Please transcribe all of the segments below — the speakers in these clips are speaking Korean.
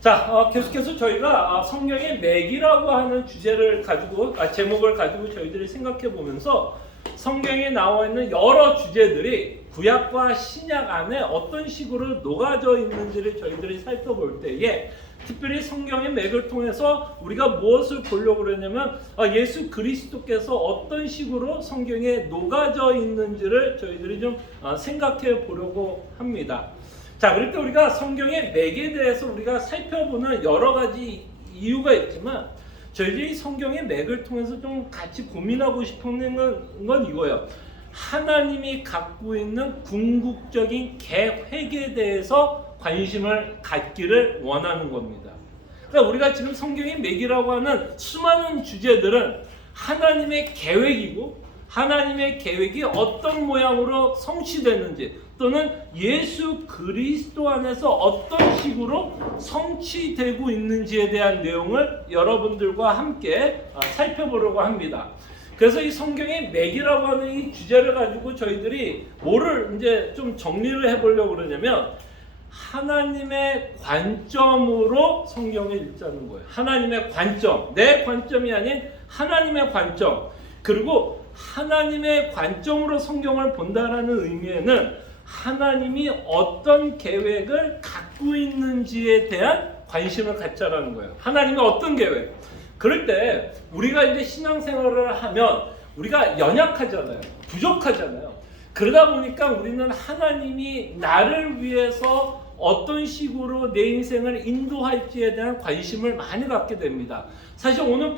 자, 계속해서 저희가 성경의 맥이라고 하는 주제를 가지고, 제목을 가지고 저희들이 생각해 보면서 성경에 나와 있는 여러 주제들이 구약과 신약 안에 어떤 식으로 녹아져 있는지를 저희들이 살펴볼 때에 특별히 성경의 맥을 통해서 우리가 무엇을 보려고 그러냐면 예수 그리스도께서 어떤 식으로 성경에 녹아져 있는지를 저희들이 좀 생각해 보려고 합니다. 자, 그럴 때 우리가 성경의 맥에 대해서 우리가 살펴보는 여러 가지 이유가 있지만 저희들이 성경의 맥을 통해서 좀 같이 고민하고 싶은 건 이거예요. 하나님이 갖고 있는 궁극적인 계획에 대해서 관심을 갖기를 원하는 겁니다. 그러니까 우리가 지금 성경의 맥이라고 하는 수많은 주제들은 하나님의 계획이고 하나님의 계획이 어떤 모양으로 성취되는지 또는 예수 그리스도 안에서 어떤 식으로 성취되고 있는지에 대한 내용을 여러분들과 함께 살펴보려고 합니다. 그래서 이 성경의 맥이라고 하는 이 주제를 가지고 저희들이 뭐를 이제 좀 정리를 해보려고 그러냐면 하나님의 관점으로 성경을 읽자는 거예요. 하나님의 관점, 내 관점이 아닌 하나님의 관점. 그리고 하나님의 관점으로 성경을 본다라는 의미에는 하나님이 어떤 계획을 갖고 있는지에 대한 관심을 갖자라는 거예요. 하나님이 어떤 계획? 그럴 때 우리가 이제 신앙생활을 하면 우리가 연약하잖아요. 부족하잖아요. 그러다 보니까 우리는 하나님이 나를 위해서 어떤 식으로 내 인생을 인도할지에 대한 관심을 많이 갖게 됩니다. 사실 오늘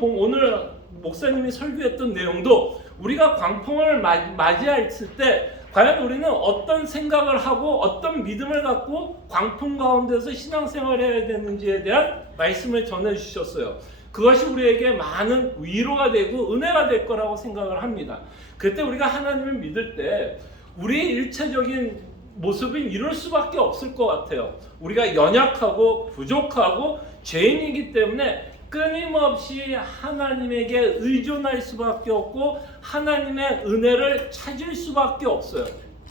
목사님이 설교했던 내용도 우리가 광풍을 맞이했을 때 과연 우리는 어떤 생각을 하고 어떤 믿음을 갖고 광풍 가운데서 신앙생활을 해야 되는지에 대한 말씀을 전해주셨어요. 그것이 우리에게 많은 위로가 되고 은혜가 될 거라고 생각을 합니다. 그때 우리가 하나님을 믿을 때 우리의 일체적인 모습은 이럴 수밖에 없을 것 같아요. 우리가 연약하고 부족하고 죄인이기 때문에 끊임없이 하나님에게 의존할 수밖에 없고 하나님의 은혜를 찾을 수밖에 없어요.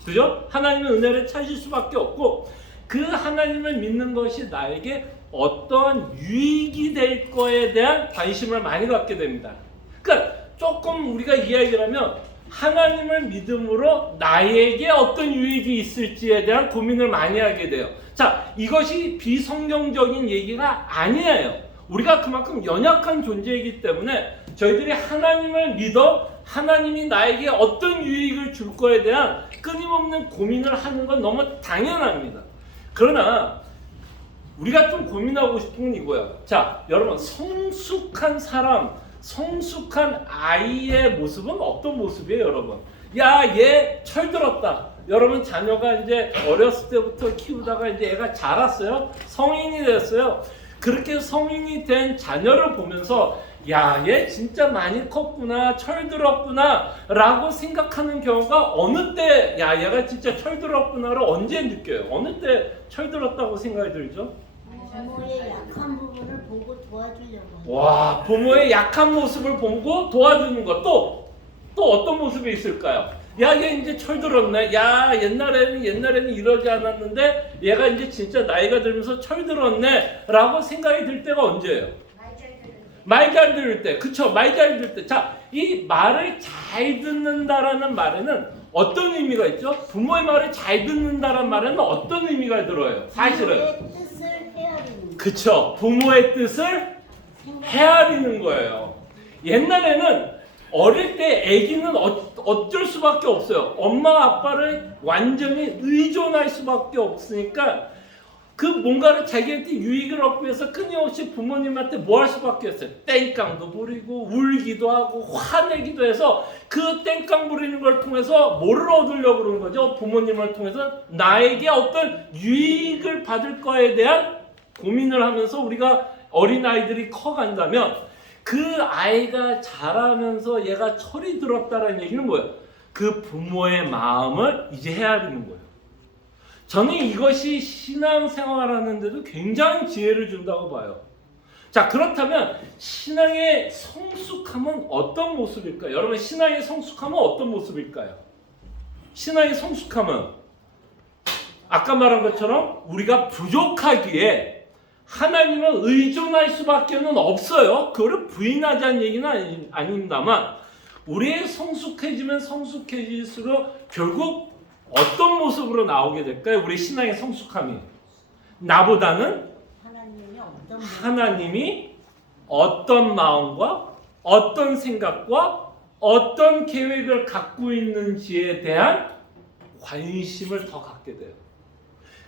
그죠? 하나님의 은혜를 찾을 수밖에 없고 그 하나님을 믿는 것이 나에게 어떠한 유익이 될 거에 대한 관심을 많이 갖게 됩니다. 그러니까 조금 우리가 이야기를 하면 하나님을 믿음으로 나에게 어떤 유익이 있을지에 대한 고민을 많이 하게 돼요. 자, 이것이 비성경적인 얘기가 아니에요. 우리가 그만큼 연약한 존재이기 때문에 저희들이 하나님을 믿어 하나님이 나에게 어떤 유익을 줄 거에 대한 끊임없는 고민을 하는 건 너무 당연합니다. 그러나 우리가 좀 고민하고 싶은 건 이거예요. 자, 여러분, 성숙한 사람, 성숙한 아이의 모습은 어떤 모습이에요, 여러분? 야, 얘 철들었다. 여러분, 자녀가 이제 어렸을 때부터 키우다가 이제 애가 자랐어요. 성인이 됐어요. 그렇게 성인이 된 자녀를 보면서 야, 얘 진짜 많이 컸구나, 철들었구나 라고 생각하는 경우가 어느 때 야, 얘가 진짜 철들었구나를 언제 느껴요? 어느 때 철들었다고 생각이 들죠? 부모의 약한 부분을 보고 도와주려고 하는. 와, 부모의 약한 모습을 보고 도와주는 것. 또 어떤 모습이 있을까요? 야, 얘 이제 철들었네. 야, 옛날에는 이러지 않았는데 얘가 이제 진짜 나이가 들면서 철들었네 라고 생각이 들 때가 언제예요? 말 잘 들을 때. 그쵸? 말 잘 들을 때. 자, 이 말을 잘 듣는다라는 말에는 어떤 의미가 있죠? 부모의 말을 잘 듣는다라는 말에는 어떤 의미가 들어요? 사실은. 부모의 뜻을 헤아리는. 그쵸? 부모의 뜻을 헤아리는 거예요. 옛날에는 어릴 때 아기는 어쩔 수밖에 없어요. 엄마 아빠를 완전히 의존할 수밖에 없으니까 그 뭔가를 자기한테 유익을 얻기 위해서 끊임없이 부모님한테 뭐 할 수밖에 없어요. 땡깡도 부리고 울기도 하고 화내기도 해서 그 땡깡 부리는 걸 통해서 뭐를 얻으려고 그러는 거죠? 부모님을 통해서 나에게 어떤 유익을 받을 거에 대한 고민을 하면서 우리가 어린아이들이 커간다면 그 아이가 자라면서 얘가 철이 들었다는 얘기는 뭐예요? 그 부모의 마음을 이제 헤아리는 거예요. 저는 이것이 신앙생활하는데도 굉장히 지혜를 준다고 봐요. 자, 그렇다면 신앙의 성숙함은 어떤 모습일까요? 여러분, 신앙의 성숙함은 어떤 모습일까요? 신앙의 성숙함은 아까 말한 것처럼 우리가 부족하기에 하나님은 의존할 수밖에는 없어요. 그거를 부인하자는 얘기는 아닙니다만 우리의 성숙해지면 성숙해질수록 결국 어떤 모습으로 나오게 될까요? 우리 신앙의 성숙함이 나보다는 하나님이 어떤 마음과 어떤 생각과 어떤 계획을 갖고 있는지에 대한 관심을 더 갖게 돼요.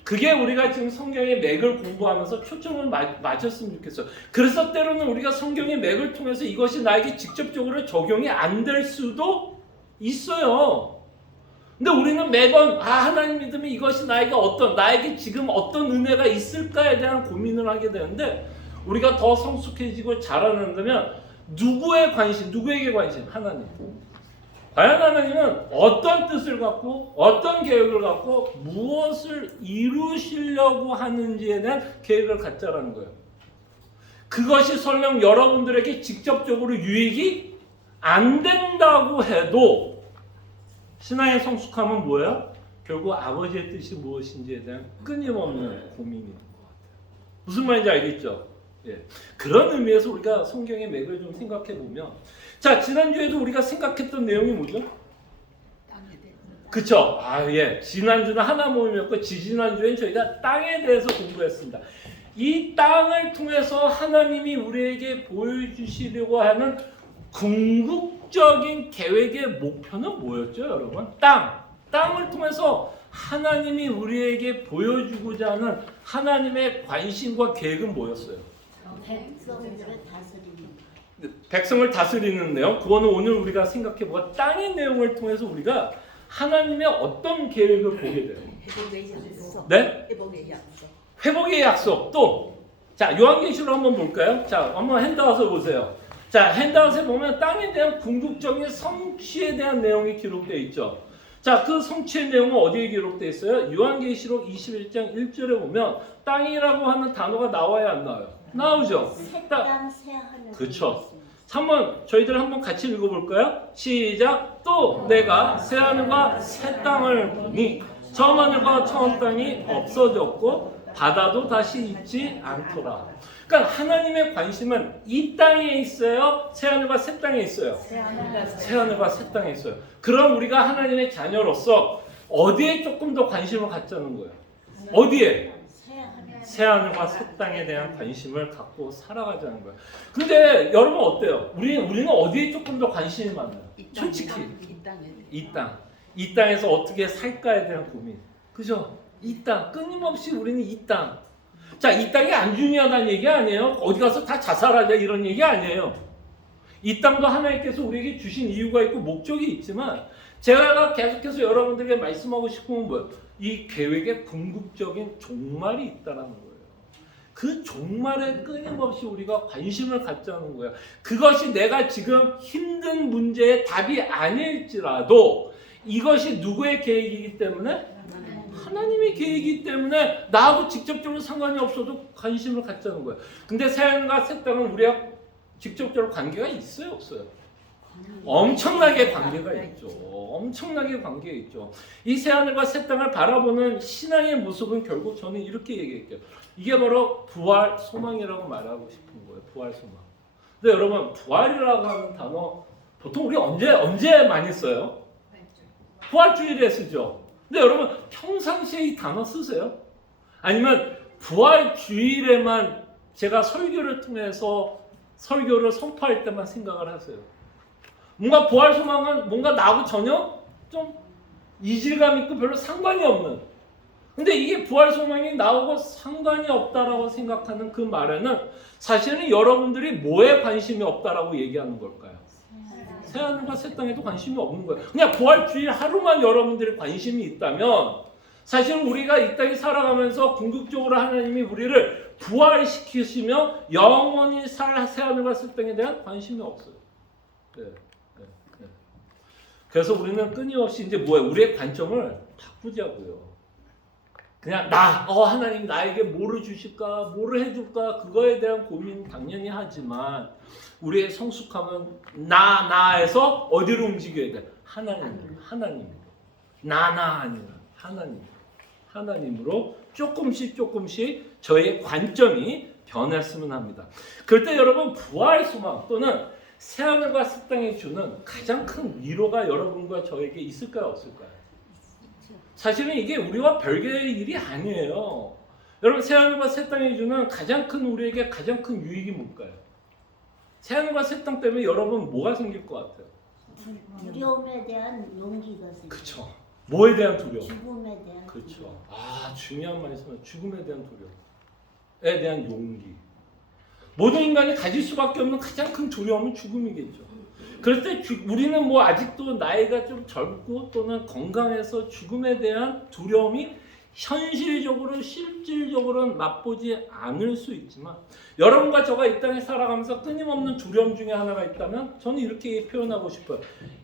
그게 우리가 지금 성경의 맥을 공부하면서 초점을 맞췄으면 좋겠어요. 그래서 때로는 우리가 성경의 맥을 통해서 이것이 나에게 직접적으로 적용이 안 될 수도 있어요. 근데 우리는 매번 하나님 믿으면 이것이 나에게 지금 어떤 은혜가 있을까에 대한 고민을 하게 되는데 우리가 더 성숙해지고 자라난다면 누구에게 관심? 하나님. 과연 하나님은 어떤 뜻을 갖고 어떤 계획을 갖고 무엇을 이루시려고 하는지에 대한 계획을 갖자라는 거예요. 그것이 설령 여러분들에게 직접적으로 유익이 안 된다고 해도 신앙의 성숙함은 뭐예요? 결국 아버지의 뜻이 무엇인지에 대한 끊임없는 고민인 것 같아요. 무슨 말인지 알겠죠? 예. 그런 의미에서 우리가 성경의 맥을 좀 생각해 보면, 자, 지난주에도 우리가 생각했던 내용이 뭐죠? 그쵸? 예. 지난주는 하나 모임이었고, 지지난주엔 저희가 땅에 대해서 공부했습니다. 이 땅을 통해서 하나님이 우리에게 보여주시려고 하는 궁극적인 계획의 목표는 뭐였죠, 여러분? 땅을 통해서 하나님이 우리에게 보여주고자 하는 하나님의 관심과 계획은 뭐였어요? 백성을 다스리는 내용. 그거는 오늘 우리가 생각해보고 땅의 내용을 통해서 우리가 하나님의 어떤 계획을 보게 돼요? 네? 회복의 약속. 또, 자, 요한계시록 한번 볼까요? 자, 한번 핸드아웃을 보세요. 자, 핸드아웃에 보면 땅에 대한 궁극적인 성취에 대한 내용이 기록되어 있죠. 자, 그 성취의 내용은 어디에 기록되어 있어요? 요한계시록 21장 1절에 보면 땅이라고 하는 단어가 나와야 안 나와요? 나오죠. 새 땅, 새 하늘. 그렇죠. 저희들 한번 같이 읽어볼까요? 시작. 또 내가 새 하늘과 새 땅을 보니 저 하늘과 저 땅이 없어졌고 바다도 다시 있지 않더라. 그러니까 하나님의 관심은 이 땅에 있어요? 새 하늘과 새 땅에 있어요? 새 하늘과 새 땅에 있어요. 그럼 우리가 하나님의 자녀로서 어디에 조금 더 관심을 갖자는 거예요? 어디에? 새 하늘과 새 땅에 대한 관심을 갖고 살아가자는 거예요. 근데 여러분 어때요? 우리는 어디에 조금 더 관심이 많아요? 솔직히 이 땅에서 어떻게 살까에 대한 고민. 그죠? 이 땅, 끊임없이 우리는 이 땅. 자, 이 땅이 안 중요하다는 얘기 아니에요. 어디 가서 다 자살하자 이런 얘기 아니에요. 이 땅도 하나님께서 우리에게 주신 이유가 있고 목적이 있지만 제가 계속해서 여러분들에게 말씀하고 싶은 건 뭐예요? 이 계획에 궁극적인 종말이 있다는 거예요. 그 종말에 끊임없이 우리가 관심을 갖자는 거예요. 그것이 내가 지금 힘든 문제의 답이 아닐지라도 이것이 누구의 계획이기 때문에? 하나님의 계획이기 때문에 나하고 직접적으로 상관이 없어도 관심을 갖자는 거예요. 근데 새하늘과 새 땅은 우리가 직접적으로 관계가 있어요, 없어요? 엄청나게 관계가 있죠. 엄청나게 관계가 있죠. 이 새하늘과 새 땅을 바라보는 신앙의 모습은 결국 저는 이렇게 얘기할게요. 이게 바로 부활 소망이라고 말하고 싶은 거예요. 부활 소망. 근데 여러분 부활이라고 하는 단어 보통 우리 언제 많이 써요? 부활주일에 쓰죠. 근데 여러분 평상시에 이 단어 쓰세요? 아니면 부활주일에만 제가 설교를 통해서 설교를 선포할 때만 생각을 하세요? 뭔가 부활 소망은 뭔가 나하고 전혀 좀 이질감 있고 별로 상관이 없는. 근데 이게 부활 소망이 나하고 상관이 없다라고 생각하는 그 말에는 사실은 여러분들이 뭐에 관심이 없다라고 얘기하는 걸까요? 새하늘과 새 땅에도 관심이 없는 거예요. 그냥 부활주일 하루만 여러분들이 관심이 있다면 사실 우리가 이 땅에 살아가면서 궁극적으로 하나님이 우리를 부활시키시며 영원히 살 새하늘과 새 땅에 대한 관심이 없어요. 네. 그래서 우리는 끊임없이 이제 뭐예요? 우리의 관점을 바꾸자고요. 그냥 하나님 나에게 뭐를 주실까, 뭐를 해줄까 그거에 대한 고민 당연히 하지만 우리의 성숙함은 나에서 어디로 움직여야 돼? 하나님. 나나 아니라 하나님으로 조금씩 저의 관점이 변했으면 합니다. 그럴 때 여러분 부활의 소망 또는 새하늘과 새 땅이 주는 가장 큰 위로가 여러분과 저에게 있을까요, 없을까요? 사실은 이게 우리와 별개의 일이 아니에요. 여러분 새하늘과 새 땅이 주는 가장 큰 우리에게 가장 큰 유익이 뭘까요? 새하늘과 새 땅 때문에 여러분 뭐가 생길 것 같아요? 두려움에 대한 용기가 생겨. 그렇죠. 뭐에 대한 두려움? 죽음에 대한 그렇죠. 두려움. 아 중요한 말씀은 죽음에 대한 두려움에 대한 용기. 모든 인간이 가질 수밖에 없는 가장 큰 두려움은 죽음이겠죠. 그럴 때 우리는 뭐 아직도 나이가 좀 젊고 또는 건강해서 죽음에 대한 두려움이 현실적으로 실질적으로는 맛보지 않을 수 있지만 여러분과 저가 이 땅에 살아가면서 끊임없는 두려움 중에 하나가 있다면 저는 이렇게 표현하고 싶어요.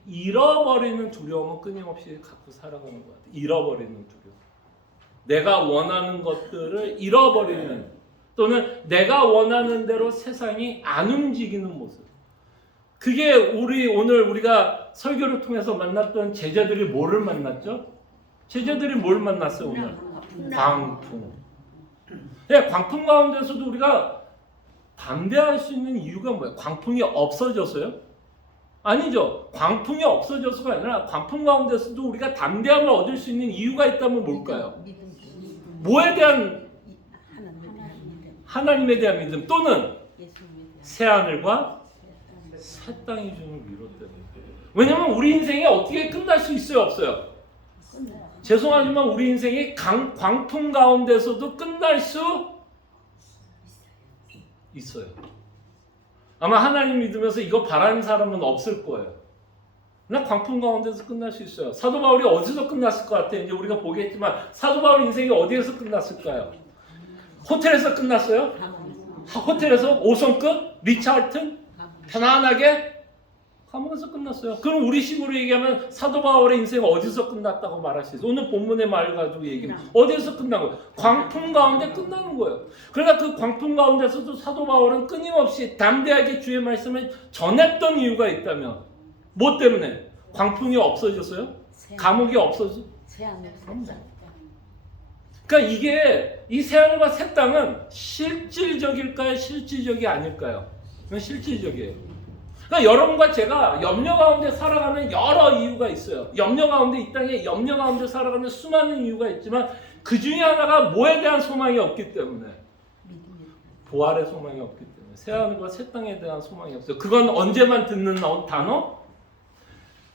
잃어버리는 두려움은 끊임없이 갖고 살아가는 것 같아요. 잃어버리는 두려움. 내가 원하는 것들을 잃어버리는 또는 내가 원하는 대로 세상이 안 움직이는 모습. 그게 오늘 우리가 설교를 통해서 만났던 제자들이 뭐를 만났죠? 제자들이 뭘 만났어요 오늘? 광풍. 네, 광풍 가운데서도 우리가 담대할 수 있는 이유가 뭐예요? 광풍이 없어져서요? 아니죠. 광풍이 없어져서가 아니라 광풍 가운데서도 우리가 담대함을 얻을 수 있는 이유가 있다면 뭘까요? 뭐에 대한? 하나님에 대한 믿음 또는 새하늘과 새 땅이 주는 위로 때문에. 왜냐면 우리 인생이 어떻게 끝날 수 있어요, 없어요? 죄송하지만 우리 인생이 광풍 가운데서도 끝날 수 있어요. 아마 하나님 믿으면서 이거 바라는 사람은 없을 거예요. 나 광풍 가운데서 끝날 수 있어요. 사도 바울이 어디서 끝났을 것 같아요? 이제 우리가 보겠지만 사도 바울 인생이 어디에서 끝났을까요? 호텔에서 끝났어요? 호텔에서 5성급 리차르튼 편안하게 감옥에서 끝났어요. 그럼 우리 식으로 얘기하면 사도 바울의 인생은 어디서 끝났다고 말할 수 있어요? 오늘 본문의 말을 가지고 얘기하면 어디서 끝난 거예요? 광풍 가운데 끝나는 거예요. 그러니까 그 광풍 가운데서도 사도 바울은 끊임없이 담대하게 주의 말씀을 전했던 이유가 있다면 뭐 때문에? 광풍이 없어졌어요? 감옥이 없어졌어요? 그러니까 이게 이 새하늘과 새 땅은 실질적일까요? 실질적이 아닐까요? 그건 실질적이에요. 그러니까 여러분과 제가 염려 가운데 살아가는 여러 이유가 있어요. 염려 가운데 이 땅에 염려 가운데 살아가는 수많은 이유가 있지만 그 중에 하나가 뭐에 대한 소망이 없기 때문에 부활의 소망이 없기 때문에 새하늘과 새 땅에 대한 소망이 없어요. 그건 언제만 듣는 단어?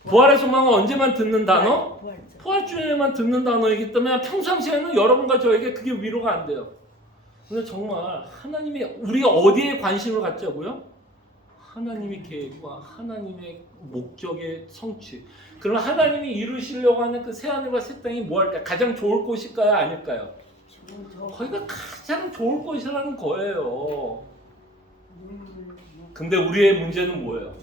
부활의 소망은 언제만 듣는 단어? 부활주에만 듣는 단어이기 때문에 평상시에는 여러분과 저에게 그게 위로가 안 돼요. 근데 정말 하나님이 우리가 어디에 관심을 갖자고요? 하나님의 계획과 하나님의 목적의 성취. 그럼 하나님이 이루시려고 하는 그 새하늘과 새 땅이 뭐 할까요? 가장 좋을 곳일까요? 아닐까요? 거기가 가장 좋을 곳이라는 거예요. 근데 우리의 문제는 뭐예요?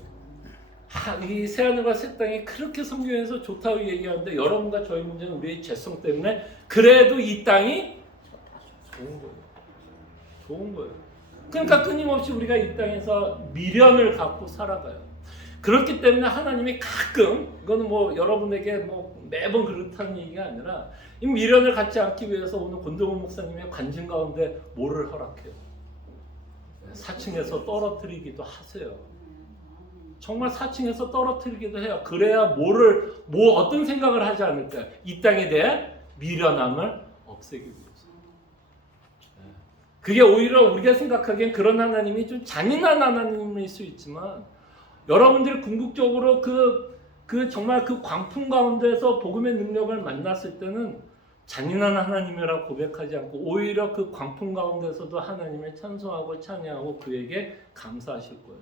이 새하늘과 새 땅이 그렇게 성경에서 좋다고 얘기하는데 여러분과 저희 문제는 우리의 죄성 때문에 그래도 이 땅이 좋은 거예요. 좋은 거예요. 그러니까 끊임없이 우리가 이 땅에서 미련을 갖고 살아가요. 그렇기 때문에 하나님이 가끔 이거는 뭐 여러분에게 뭐 매번 그렇다는 얘기가 아니라 이 미련을 갖지 않기 위해서 오늘 권동훈 목사님의 관심 가운데 뭐를 허락해요? 4층에서 떨어뜨리기도 하세요. 정말 4층에서 떨어뜨리기도 해요. 그래야 뭐 어떤 생각을 하지 않을까요? 이 땅에 대해 미련함을 없애기 위해서. 그게 오히려 우리가 생각하기엔 그런 하나님이 좀 잔인한 하나님일 수 있지만 여러분들이 궁극적으로 정말 그 광풍 가운데서 복음의 능력을 만났을 때는 잔인한 하나님이라고 고백하지 않고 오히려 그 광풍 가운데서도 하나님을 찬송하고 찬양하고 그에게 감사하실 거예요.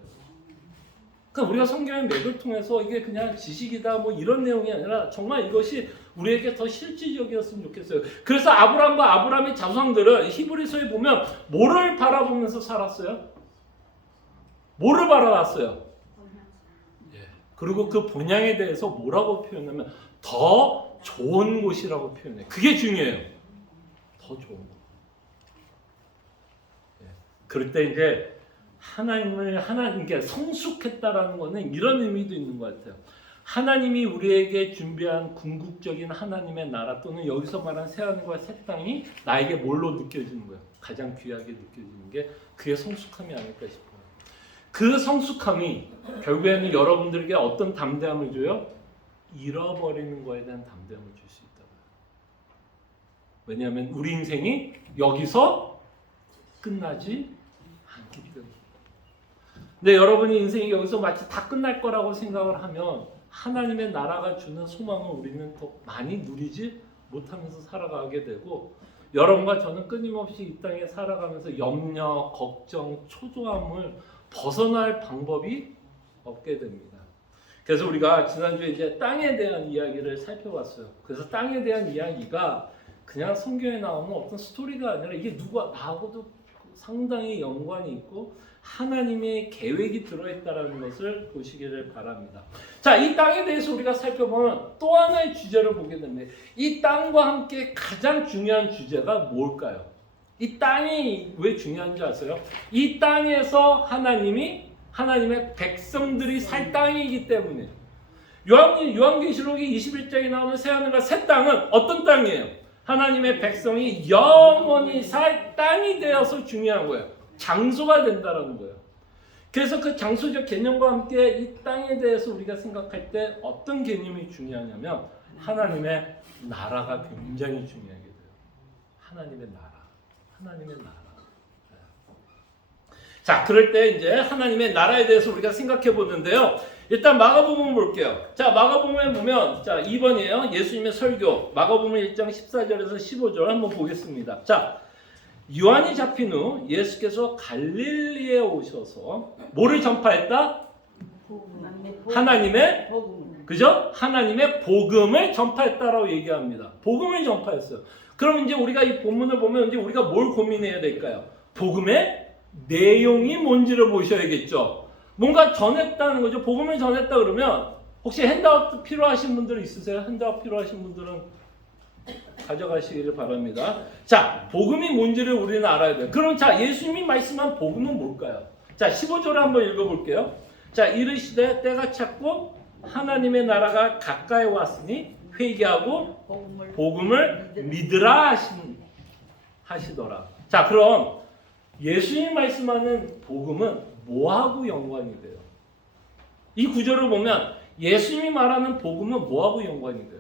그러니까 우리가 성경의 맥을 통해서 이게 그냥 지식이다 뭐 이런 내용이 아니라 정말 이것이 우리에게 더 실질적이었으면 좋겠어요. 그래서 아브라함과 아브라함의 자손들은 히브리서에 보면 뭐를 바라보면서 살았어요? 뭐를 바라봤어요? 그리고 그 본향에 대해서 뭐라고 표현하면 더 좋은 곳이라고 표현해요. 그게 중요해요. 더 좋은 곳. 그럴 때 이제 하나님께 성숙했다라는 거는 이런 의미도 있는 것 같아요. 하나님이 우리에게 준비한 궁극적인 하나님의 나라 또는 여기서 말한 새하늘과 새 땅이 나에게 뭘로 느껴지는 거예요? 가장 귀하게 느껴지는 게 그의 성숙함이 아닐까 싶어요. 그 성숙함이 결국에는 여러분들에게 어떤 담대함을 줘요? 잃어버리는 거에 대한 담대함을 줄 수 있다. 왜냐하면 우리 인생이 여기서 끝나지 않기 때문에. 근데 여러분이 인생이 여기서 마치 다 끝날 거라고 생각을 하면 하나님의 나라가 주는 소망을 우리는 더 많이 누리지 못하면서 살아가게 되고, 여러분과 저는 끊임없이 이 땅에 살아가면서 염려, 걱정, 초조함을 벗어날 방법이 없게 됩니다. 그래서 우리가 지난주에 이제 땅에 대한 이야기를 살펴봤어요. 그래서 땅에 대한 이야기가 그냥 성경에 나오는 어떤 스토리가 아니라 이게 나하고도 상당히 연관이 있고 하나님의 계획이 들어있다는 것을 보시기를 바랍니다. 자, 이 땅에 대해서 우리가 살펴보면 또 하나의 주제를 보게 됩니다. 이 땅과 함께 가장 중요한 주제가 뭘까요? 이 땅이 왜 중요한지 아세요? 이 땅에서 하나님의 백성들이 살 땅이기 때문에. 요한계시록이 21장에 나오는 새하늘과 새 땅은 어떤 땅이에요? 하나님의 백성이 영원히 살 땅이 되어서 중요한 거예요. 장소가 된다는 거예요. 그래서 그 장소적 개념과 함께 이 땅에 대해서 우리가 생각할 때 어떤 개념이 중요하냐면 하나님의 나라가 굉장히 중요하게 돼요. 하나님의 나라. 자, 그럴 때 이제 하나님의 나라에 대해서 우리가 생각해 보는데요. 일단 마가복음 볼게요. 자, 마가복음에 보면 자, 2번이에요. 예수님의 설교. 마가복음 1장 14절에서 15절 한번 보겠습니다. 자, 요한이 잡힌 후 예수께서 갈릴리에 오셔서 뭐를 전파했다? 하나님의 그죠? 하나님의 복음을 전파했다라고 얘기합니다. 복음을 전파했어요. 그럼 이제 우리가 이 본문을 보면 이제 우리가 뭘 고민해야 될까요? 복음의 내용이 뭔지를 보셔야겠죠. 뭔가 전했다는 거죠. 복음을 전했다 그러면 혹시 핸드아웃 필요하신 분들 있으세요? 핸드아웃 필요하신 분들은 가져가시기를 바랍니다. 자, 복음이 뭔지를 우리는 알아야 돼요. 그럼 자, 예수님이 말씀한 복음은 뭘까요? 자, 15절을 한번 읽어볼게요. 자, 이르시되 때가 찼고 하나님의 나라가 가까이 왔으니 회개하고 복음을 믿으라 하시더라. 자, 그럼 예수님 말씀하는 복음은 뭐하고 연관이 돼요? 이 구절을 보면 예수님이 말하는 복음은 뭐하고 연관이 돼요?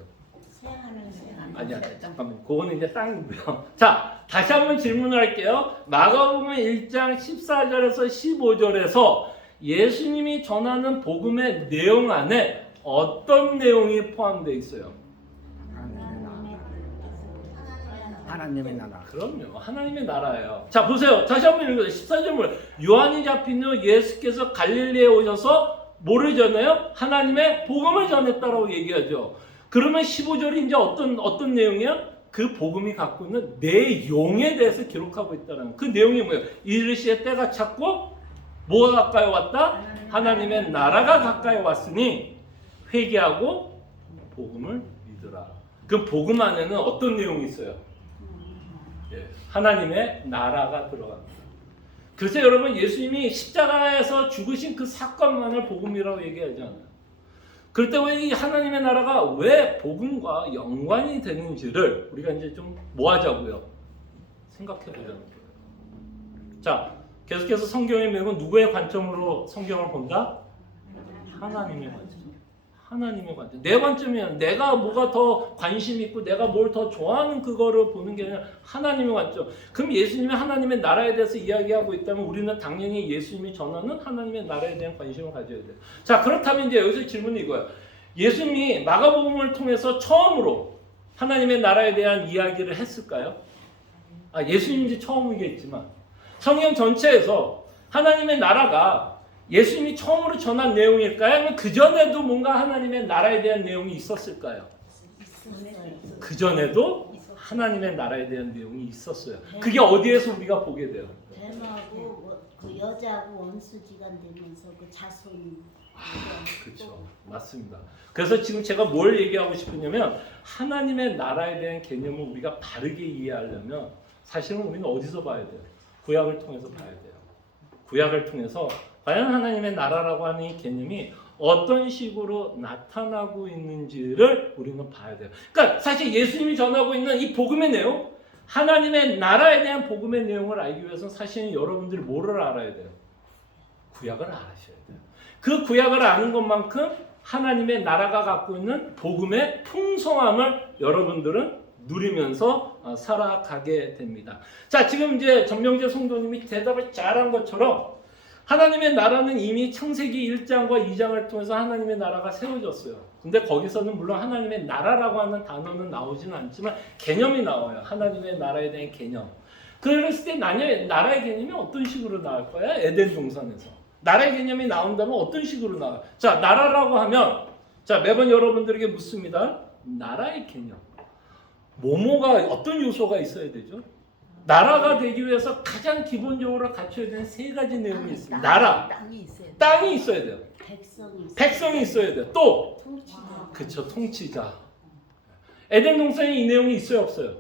아니야, 잠깐만. 그거는 이제 땅이고요. 자, 다시 한번 질문을 할게요. 마가복음 1장 14절에서 15절에서 예수님이 전하는 복음의 내용 안에 어떤 내용이 포함되어 있어요? 하나님의 나라. 그럼요. 하나님의 나라예요. 자, 보세요. 다시 한번 읽어요. 14절을 요한이 잡힌 후 예수께서 갈릴리에 오셔서 뭐를 전해요? 하나님의 복음을 전했다라고 얘기하죠. 그러면 15절이 이제 어떤 내용이야? 그 복음이 갖고 있는 내용에 대해서 기록하고 있다는 그 내용이 뭐예요? 이르시의 때가 찼고 뭐가 가까이 왔다? 하나님의 나라가 가까이 왔으니 회개하고 복음을 믿으라. 그 복음 안에는 어떤 내용이 있어요? 하나님의 나라가 들어갑니다. 그래서 여러분 예수님이 십자가에서 죽으신 그 사건만을 복음이라고 얘기하지 않아요. 그럴 때 왜 이 하나님의 나라가 왜 복음과 연관이 되는지를 우리가 이제 좀 뭐하자고요? 생각해 보자는 거예요. 자, 계속해서 성경의 맥은 누구의 관점으로 성경을 본다? 하나님의 관점. 하나님의 관점. 내 관점이야. 내가 뭐가 더 관심 있고 내가 뭘 더 좋아하는 그거를 보는 게 아니라 하나님의 관점. 그럼 예수님이 하나님의 나라에 대해서 이야기하고 있다면 우리는 당연히 예수님이 전하는 하나님의 나라에 대한 관심을 가져야 돼요. 자, 그렇다면 이제 여기서 질문이 이거예요. 예수님이 마가복음을 통해서 처음으로 하나님의 나라에 대한 이야기를 했을까요? 예수님이 처음이겠지만 성경 전체에서 하나님의 나라가 예수님이 처음으로 전한 내용일까요? 아니면 그전에도 뭔가 하나님의 나라에 대한 내용이 있었을까요? 그전에도 하나님의 나라에 대한 내용이 있었어요. 그게 어디에서 우리가 보게 돼요? 뱀하고 그 여자하고 원수지간 되면서 그 자손. 그렇죠. 맞습니다. 그래서 지금 제가 뭘 얘기하고 싶으냐면 하나님의 나라에 대한 개념을 우리가 바르게 이해하려면 사실은 우리는 어디서 봐야 돼요? 구약을 통해서 봐야 돼요. 구약을 통해서 과연 하나님의 나라라고 하는 이 개념이 어떤 식으로 나타나고 있는지를 우리는 봐야 돼요. 그러니까 사실 예수님이 전하고 있는 이 복음의 내용, 하나님의 나라에 대한 복음의 내용을 알기 위해서는 사실은 여러분들이 뭐를 알아야 돼요? 구약을 알아셔야 돼요. 그 구약을 아는 것만큼 하나님의 나라가 갖고 있는 복음의 풍성함을 여러분들은 누리면서 살아가게 됩니다. 자, 지금 이제 전명재 성도님이 대답을 잘한 것처럼 하나님의 나라는 이미 창세기 1장과 2장을 통해서 하나님의 나라가 세워졌어요. 근데 거기서는 물론 하나님의 나라라고 하는 단어는 나오지는 않지만 개념이 나와요. 하나님의 나라에 대한 개념. 그랬을 때 나라의 개념이 어떤 식으로 나올 거야? 에덴 동산에서. 나라의 개념이 나온다면 어떤 식으로 나와요? 자, 나라라고 하면 자, 매번 여러분들에게 묻습니다. 나라의 개념. 뭐뭐가 어떤 요소가 있어야 되죠? 나라가 되기 위해서 가장 기본적으로 갖춰야 되는 세 가지 내용이 있습니다. 나라, 땅이 있어야 돼요. 백성이 있어야 돼요. 또 통치자. 그쵸, 통치자. 에덴 동산에 이 내용이 있어요, 없어요?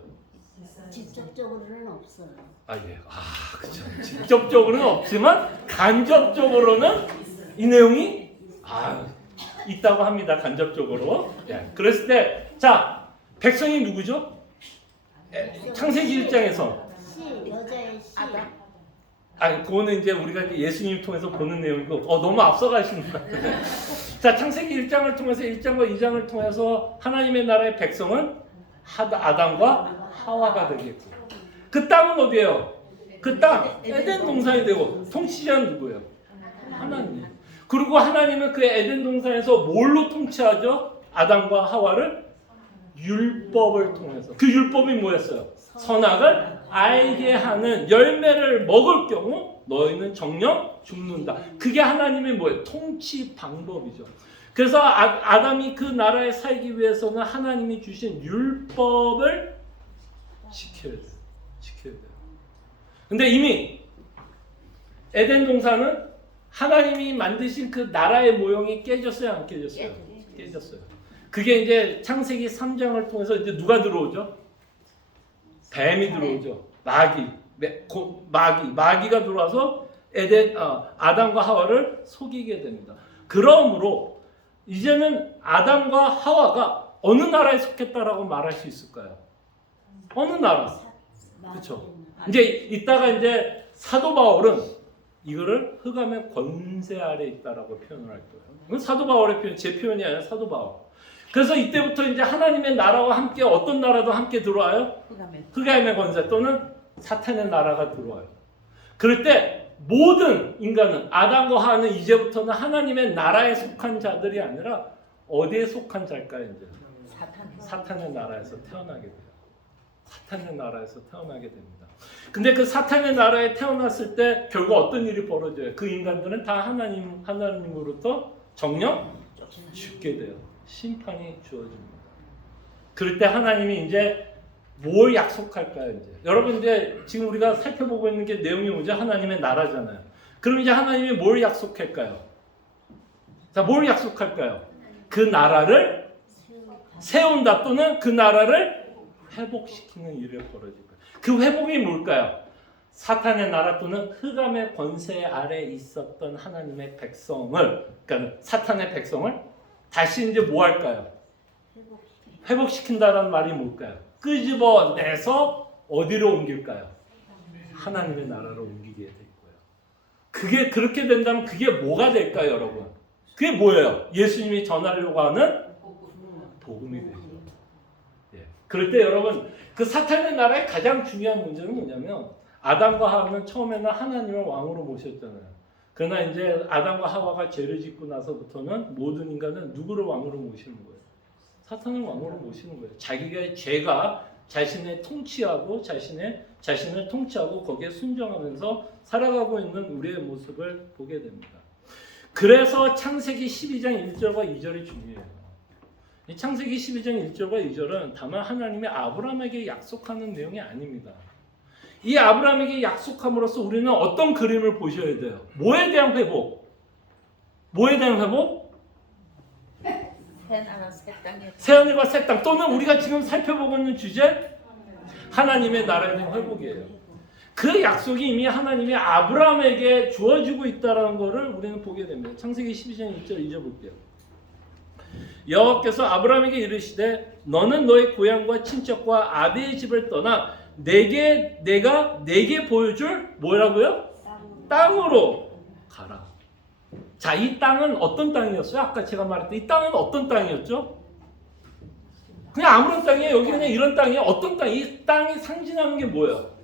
직접적으로는 없어요. 그쵸. 직접적으로는 없지만 간접적으로는 이 내용이 있다고 합니다. 간접적으로. 그랬을 때, 자, 백성이 누구죠? 창세기 1장에서 여자의 씨. 그거는 이제 우리가 예수님 통해서 보는 내용이고, 너무 앞서가시는 것 같아요. 자, 창세기 1장을 통해서 1장과 2장을 통해서 하나님의 나라의 백성은 아담과 하와가 되겠고, 그 땅은 어디예요? 그 땅 에덴 동산이 되고, 통치자는 누구예요? 하나님. 그리고 하나님은 그 에덴 동산에서 뭘로 통치하죠? 아담과 하와를 율법을 통해서. 그 율법이 뭐였어요? 선악을 알게 하는 열매를 먹을 경우 너희는 정령 죽는다. 그게 하나님의 뭐예요? 통치 방법이죠. 그래서 아담이 그 나라에 살기 위해서는 하나님이 주신 율법을 지켜야 돼요. 지켜야 돼요. 근데 이미 에덴 동산은 하나님이 만드신 그 나라의 모형이 깨졌어요, 안 깨졌어요? 깨졌어요. 그게 이제 창세기 3장을 통해서 이제 누가 들어오죠? 뱀이 들어오죠. 마귀가 들어와서 아담과 하와를 속이게 됩니다. 그러므로 이제는 아담과 하와가 어느 나라에 속했다라고 말할 수 있을까요? 어느 나라? 그렇죠. 이제 이따가 이제 사도 바울은 이거를 흑암의 권세 아래 있다라고 표현을 할 거예요. 이건 사도 바울의 표현, 제 표현이 아니라 사도 바울. 그래서 이때부터 이제 하나님의 나라와 함께 어떤 나라도 함께 들어와요? 흑암의 권세 또는 사탄의 나라가 들어와요. 그럴 때 모든 인간은 아담과 하와는 이제부터는 하나님의 나라에 속한 자들이 아니라 어디에 속한 자일까요? 이제 사탄의 나라에서 태어나게 돼요. 사탄의 나라에서 태어나게 됩니다. 근데 그 사탄의 나라에 태어났을 때 결국 어떤 일이 벌어져요? 그 인간들은 다 하나님으로부터 정령 죽게 돼요. 심판이 주어집니다. 그럴 때 하나님이 이제 뭘 약속할까요? 이제 여러분 이제 지금 우리가 살펴보고 있는 게 내용이 뭐죠? 하나님의 나라잖아요. 그럼 이제 하나님이 뭘 약속할까요? 자, 뭘 약속할까요? 그 나라를 세운다 또는 그 나라를 회복시키는 일이 벌어질 거예요. 그 회복이 뭘까요? 사탄의 나라 또는 흑암의 권세 아래 있었던 하나님의 백성을, 그러니까 사탄의 백성을 다시 이제 뭐 할까요? 회복시킨다라는 말이 뭘까요? 끄집어내서 어디로 옮길까요? 하나님의 나라로 옮기게 될 거예요. 그게 그렇게 된다면 그게 뭐가 될까요, 여러분? 그게 뭐예요? 예수님이 전하려고 하는 복음이 되죠. 그럴 때 여러분, 그 사탄의 나라의 가장 중요한 문제는 뭐냐면 아담과 하와는 처음에는 하나님을 왕으로 모셨잖아요. 그러나 이제 아담과 하와가 죄를 짓고 나서부터는 모든 인간은 누구를 왕으로 모시는 거예요? 사탄을 왕으로 모시는 거예요. 자기가 죄가 자신을 통치하고 자신을 통치하고 거기에 순종하면서 살아가고 있는 우리의 모습을 보게 됩니다. 그래서 창세기 12장 1절과 2절이 중요해요. 이 창세기 12장 1절과 2절은 다만 하나님이 아브라함에게 약속하는 내용이 아닙니다. 이 아브라함에게 약속함으로써 우리는 어떤 그림을 보셔야 돼요? 뭐에 대한 회복? 뭐에 대한 회복? 새하늘과 새 땅 또는 우리가 지금 살펴보고 있는 주제 하나님의 나라에 대한 회복이에요. 그 약속이 이미 하나님이 아브라함에게 주어지고 있다는 것을 우리는 보게 됩니다. 창세기 12장 1절 잊어볼게요. 여호와께서 아브라함에게 이르시되 너는 너의 고향과 친척과 아비의 집을 떠나 내가 내게 보여줄 뭐라고요? 땅으로 가라. 자, 이 땅은 어떤 땅이었어요? 아까 제가 말했던 이 땅은 어떤 땅이었죠? 그냥 아무런 땅이에요. 여기 그냥 이런 땅이에요. 어떤 땅? 이 땅이 상징하는 게 뭐예요?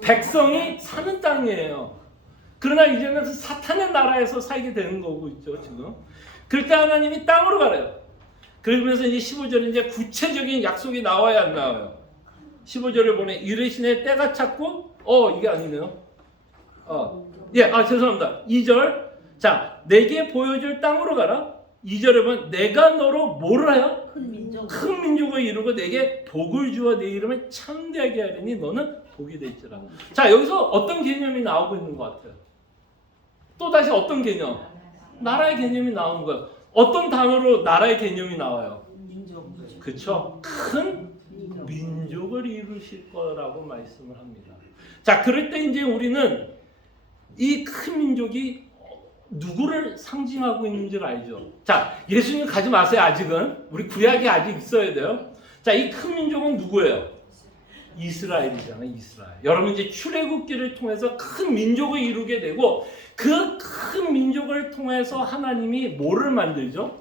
백성이 사는 땅이에요. 그러나 이제는 사탄의 나라에서 살게 되는 거고 있죠, 지금. 그럴 때 하나님이 땅으로 가래요. 그러면서 이제 15절에 이제 구체적인 약속이 나와야 안 나와요. 15절을 보내 이르시네 때가 찼고 이게 아니네요. 죄송합니다. 2절. 자, 내게 보여줄 땅으로 가라. 2절에 보면 내가 너로 뭐를 하여? 큰 민족을 이루고 내게 복을 주어 내 이름을 창대하게 하리니 너는 복이 될지라. 자, 여기서 어떤 개념이 나오고 있는 것 같아요? 또 다시 어떤 개념? 나라의 개념이 나오는 거예요. 어떤 단어로 나라의 개념이 나와요? 그렇죠? 큰 민족을 이루실 거라고 말씀을 합니다. 자, 그럴 때 이제 우리는 이 큰 민족이 누구를 상징하고 있는지를 알죠. 자, 예수님 가지 마세요. 아직은 우리 구약이 아직 있어야 돼요. 자, 이 큰 민족은 누구예요? 이스라엘이잖아요. 이스라엘. 여러분 이제 출애굽기를 통해서 큰 민족을 이루게 되고 그 큰 민족을 통해서 하나님이 뭐를 만들죠?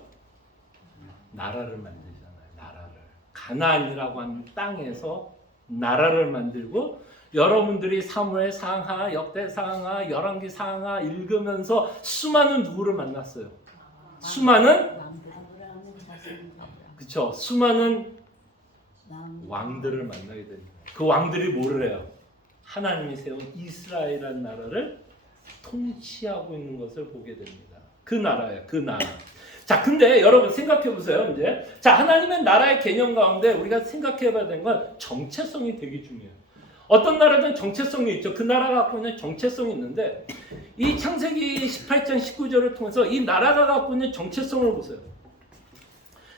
나라를 만들잖아요. 나라를. 가나안이라고 하는 땅에서 나라를 만들고 여러분들이 사무엘 상하, 역대 상하, 열왕기 상하 읽으면서 수많은 누구를 만났어요. 수많은 그렇죠. 수많은 왕들을 만나게 됩니다. 그 왕들이 뭐를 해요? 하나님이 세운 이스라엘이라는 나라를 통치하고 있는 것을 보게 됩니다. 그 나라예요. 그 나라. 자, 근데 여러분 생각해 보세요. 이제 자, 하나님의 나라의 개념 가운데 우리가 생각해 봐야 되는 건 정체성이 되게 중요해요. 어떤 나라든 정체성이 있죠. 그 나라가 갖고 있는 정체성이 있는데 이 창세기 18장 19절을 통해서 이 나라가 갖고 있는 정체성을 보세요.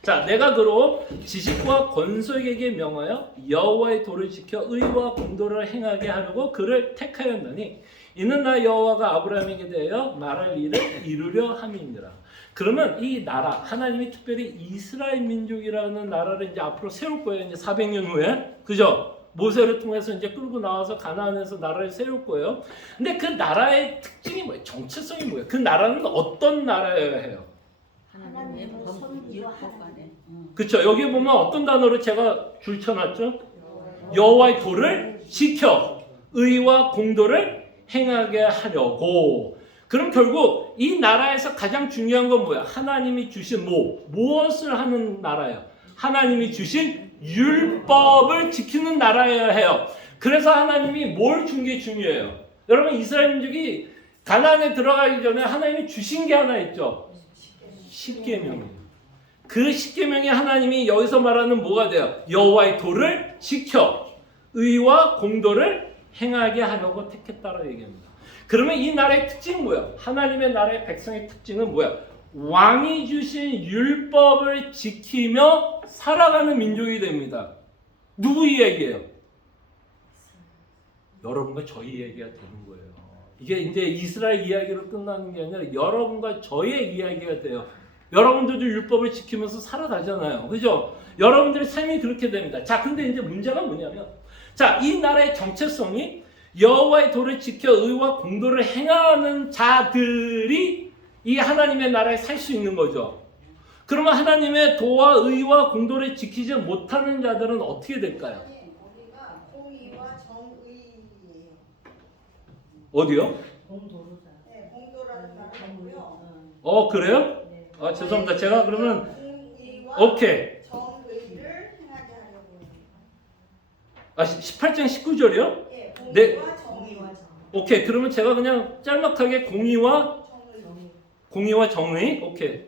자, 내가 그로 지식과 권속에게 명하여 여호와의 도를 지켜 의와 공도를 행하게 하려고 그를 택하였나니 이는 나 여호와가 아브라함에게 대하여 말할 일을 이루려 함이니라. 그러면 이 나라, 하나님이 특별히 이스라엘 민족이라는 나라를 이제 앞으로 세울 거예요. 이제 400년 후에. 그죠? 모세를 통해서 이제 끌고 나와서 가나안에서 나라를 세울 거예요. 근데 그 나라의 특징이 뭐예요? 정체성이 뭐예요? 그 나라는 어떤 나라여야 해요? 하나님을 섬기하는. 그렇죠. 여기 보면 어떤 단어로 제가 줄쳐놨죠? 여호와의 도를 지켜 의와 공도를 행하게 하려고. 그럼 결국 이 나라에서 가장 중요한 건 뭐야? 하나님이 주신 무엇을 하는 나라예요? 하나님이 주신 율법을 지키는 나라여야 해요. 그래서 하나님이 뭘 준 게 중요해요? 여러분 이스라엘 민족이 가나안에 들어가기 전에 하나님이 주신 게 하나 있죠. 십계명이에요. 그 십계명이 하나님이 여기서 말하는 뭐가 돼요? 여호와의 도를 지켜 의와 공도를 행하게 하려고 택했다라고 얘기합니다. 그러면 이 나라의 특징은 뭐야? 하나님의 나라의 백성의 특징은 뭐야? 왕이 주신 율법을 지키며 살아가는 민족이 됩니다. 누구 이야기예요? 여러분과 저희 이야기가 되는 거예요. 이게 이제 이스라엘 이야기로 끝나는 게 아니라 여러분과 저의 이야기가 돼요. 여러분들도 율법을 지키면서 살아가잖아요. 그죠? 여러분들의 삶이 그렇게 됩니다. 자, 근데 이제 문제가 뭐냐면, 자, 이 나라의 정체성이 여호와의 도를 지켜 의와 공도를 행하는 자들이 이 하나님의 나라에 살 수 있는 거죠. 그러면 하나님의 도와 의와 공도를 지키지 못하는 자들은 어떻게 될까요? 거기가 공의와 정의예요. 어디요? 네, 공도라는 단어고요. 그래요? 아, 죄송합니다. 제가 그러면 공의와 오케이. 정의를 행하게 하려고. 18장 19절이요? 예, 네. 공의와 정의와 오케이. 그러면 제가 그냥 짤막하게 공의와 정의. 오케이.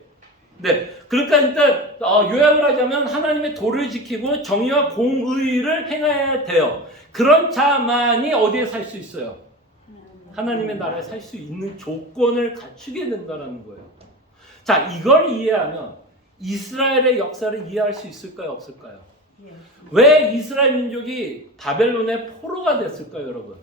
네. 그러니까 일단 요약을 하자면 하나님의 도를 지키고 정의와 공의를 행해야 돼요. 그런 자만이 어디에 살 수 있어요? 하나님의 나라에 살 수 있는 조건을 갖추게 된다는 거예요. 자, 이걸 이해하면 이스라엘의 역사를 이해할 수 있을까요? 없을까요? 왜 이스라엘 민족이 바벨론의 포로가 됐을까요, 여러분?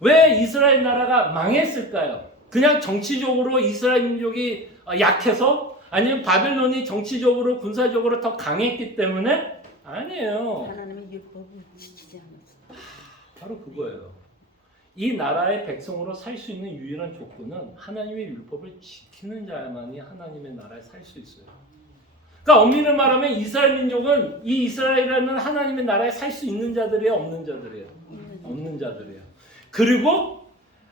왜 이스라엘 나라가 망했을까요? 그냥 정치적으로 이스라엘 민족이 약해서? 아니면 바벨론이 정치적으로 군사적으로 더 강했기 때문에? 아니에요. 하나님의 율법을 지키지 않았어. 바로 그거예요. 이 나라의 백성으로 살 수 있는 유일한 조건은 하나님의 율법을 지키는 자만이 하나님의 나라에 살 수 있어요. 그러니까 엄밀히 말하면 이스라엘 민족은 이 이스라엘이라는 하나님의 나라에 살 수 있는 자들이에요, 없는 자들이에요? 없는 자들이에요. 그리고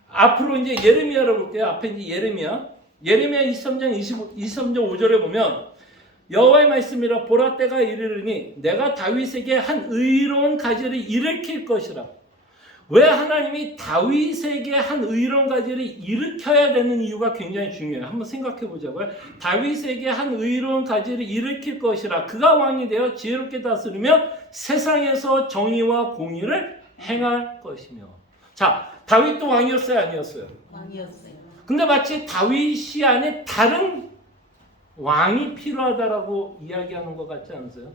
앞으로 이제 예레미야를 볼게요. 앞에 이제 예레미야 23장 23절 5절에 보면 여호와의 말씀이라 보라 때가 이르르니 내가 다윗에게 한 의로운 가지를 일으킬 것이라. 왜 하나님이 다윗에게 한 의로운 가지를 일으켜야 되는 이유가 굉장히 중요해요. 한번 생각해 보자고요. 다윗에게 한 의로운 가지를 일으킬 것이라. 그가 왕이 되어 지혜롭게 다스리며 세상에서 정의와 공의를 행할 것이며. 자, 다윗도 왕이었어요, 아니었어요? 왕이었어요. 근데 마치 다윗이 안에 다른 왕이 필요하다라고 이야기하는 것 같지 않으세요?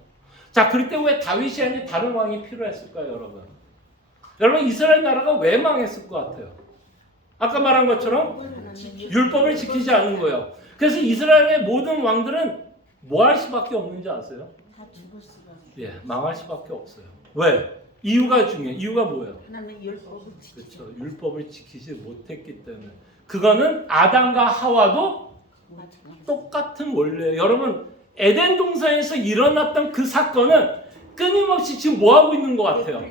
자, 그럴 때 왜 다윗이 안에 다른 왕이 필요했을까요, 여러분? 여러분, 이스라엘 나라가 왜 망했을 것 같아요? 아까 말한 것처럼 율법을 지키지 않은 거예요. 그래서 이스라엘의 모든 왕들은 뭐 할 수밖에 없는지 아세요? 다 죽을 수가 없어. 예, 망할 수밖에 없어요. 왜? 이유가 중요해요. 이유가 뭐예요? 하나님의 율법을 지키지 그렇죠. 율법을 지키지 못했기 때문에. 그거는 아담과 하와도 않았어. 똑같은 원리예요. 여러분, 에덴 동산에서 일어났던 그 사건은 끊임없이 지금 뭐 하고 있는 것 같아요?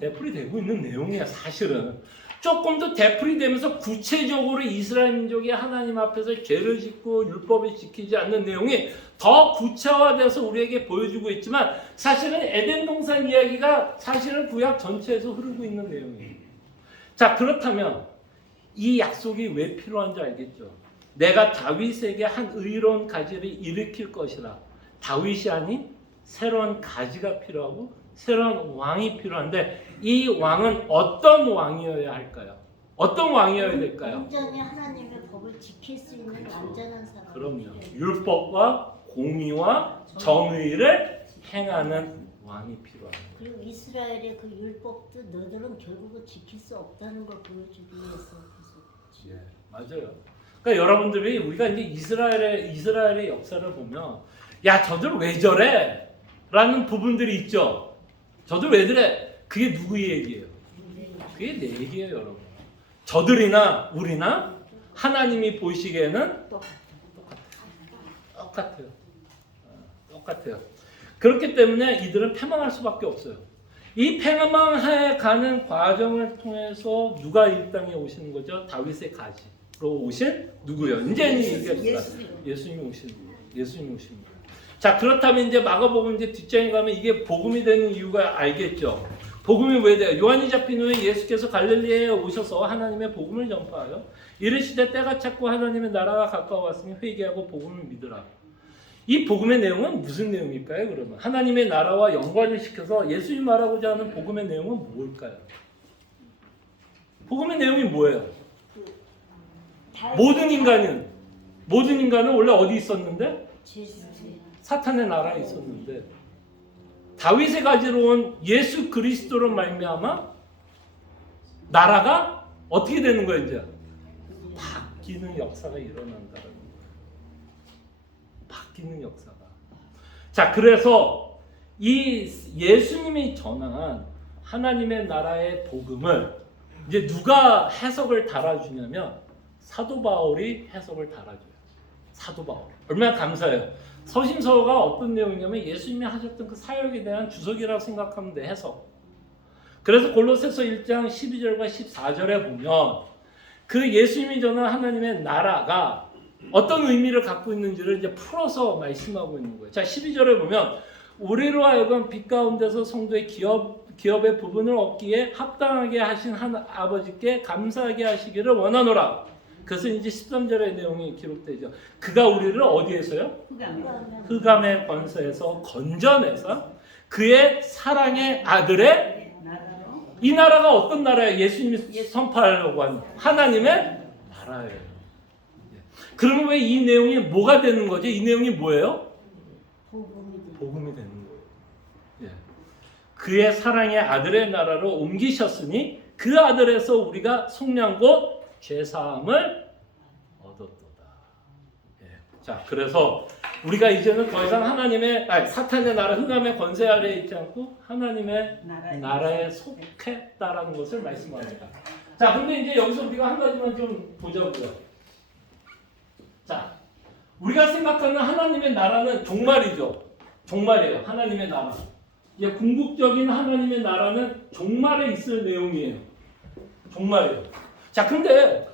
되풀이되고 있는 내용이야, 사실은. 조금 더 되풀이되면서 구체적으로 이스라엘 민족이 하나님 앞에서 죄를 짓고 율법을 지키지 않는 내용이 더 구체화돼서 우리에게 보여주고 있지만 사실은 에덴 동산 이야기가 사실은 구약 전체에서 흐르고 있는 내용이에요. 자, 그렇다면 이 약속이 왜 필요한지 알겠죠? 내가 다윗에게 한 의로운 가지를 일으킬 것이라. 다윗이 아닌 새로운 가지가 필요하고 새로운 왕이 필요한데 이 왕은 어떤 왕이어야 할까요? 어떤 왕이어야 될까요? 온전히 하나님의 법을 지킬 수 있는 완전한 사람. 그럼요. 율법과 공의와 정의를 행하는 왕이 필요합니다. 그리고 이스라엘의 그 율법도 너희들은 결국은 지킬 수 없다는 걸 보여주기 위해서 계속. 예, 맞아요. 그러니까 여러분들이 우리가 이제 이스라엘의 역사를 보면 야, 저들 왜 저래? 라는 부분들이 있죠. 저들 왜 저래? 그게 누구의 얘기예요? 그게 내 얘기예요, 여러분. 저들이나 우리나 하나님이 보시기에는 똑같아요. 똑같아요. 그렇기 때문에 이들은 패망할 수밖에 없어요. 이 패망해 가는 과정을 통해서 누가 이 땅에 오시는 거죠? 다윗의 가지로 오신 누구요? 이제는 얘기했습니다. 예수님이 오신 거예요. 자, 그렇다면 이제 마가복음 이제 뒷장에 가면 이게 복음이 되는 이유가 알겠죠? 복음이 왜 돼요? 요한이 잡힌 후에 예수께서 갈릴리에 오셔서 하나님의 복음을 전파하여 이르시되 때가 찼고 하나님의 나라가 가까워왔으니 회개하고 복음을 믿으라. 이 복음의 내용은 무슨 내용일까요? 그러면 하나님의 나라와 연관을 시켜서 예수님 말하고자 하는 복음의 내용은 뭘까요? 복음의 내용이 뭐예요? 모든 인간은 원래 어디 있었는데? 사탄의 나라에 있었는데 다윗의 가지로 온 예수 그리스도로 말미암아 나라가 어떻게 되는 거예요? 이제 바뀌는 역사가 일어난다는 거예요. 바뀌는 역사가. 자, 그래서 이 예수님이 전한 하나님의 나라의 복음을 이제 누가 해석을 달아주냐면 사도 바울이 해석을 달아줘요. 사도 바울. 얼마나 감사해요. 서신서가 어떤 내용이냐면 예수님이 하셨던 그 사역에 대한 주석이라고 생각하면 돼, 해석. 그래서 골로새서 1장 12절과 14절에 보면 그 예수님이 전한 하나님의 나라가 어떤 의미를 갖고 있는지를 이제 풀어서 말씀하고 있는 거예요. 자, 12절에 보면 우리로 하여금 빛 가운데서 성도의 기업의 부분을 얻기에 합당하게 하신 아버지께 감사하게 하시기를 원하노라. 그것은 이제 13절의 내용이 기록되죠. 그가 우리를 어디에서요? 흑암의 권세에서 건져내서 그의 사랑의 아들의 이 나라가 어떤 나라예요? 예수님이 선포하려고 하는 하나님의 나라예요. 그러면 왜 이 내용이 뭐가 되는 거죠? 이 내용이 뭐예요? 복음이 되는 거예요. 예. 그의 사랑의 아들의 나라로 옮기셨으니 그 아들에서 우리가 속량 곧 죄사함을 얻었도다. 예. 자, 그래서 우리가 이제는 더 이상 사탄의 나라 흑암의 권세 아래에 있지 않고 하나님의 나라에 속했다라는 것을 말씀합니다. 자, 근데 이제 여기서 우리가 한 가지만 좀 보자고요. 자, 우리가 생각하는 하나님의 나라는 종말이죠. 종말이에요. 하나님의 나라. 예, 궁극적인 하나님의 나라는 종말에 있을 내용이에요. 종말이에요. 자, 근데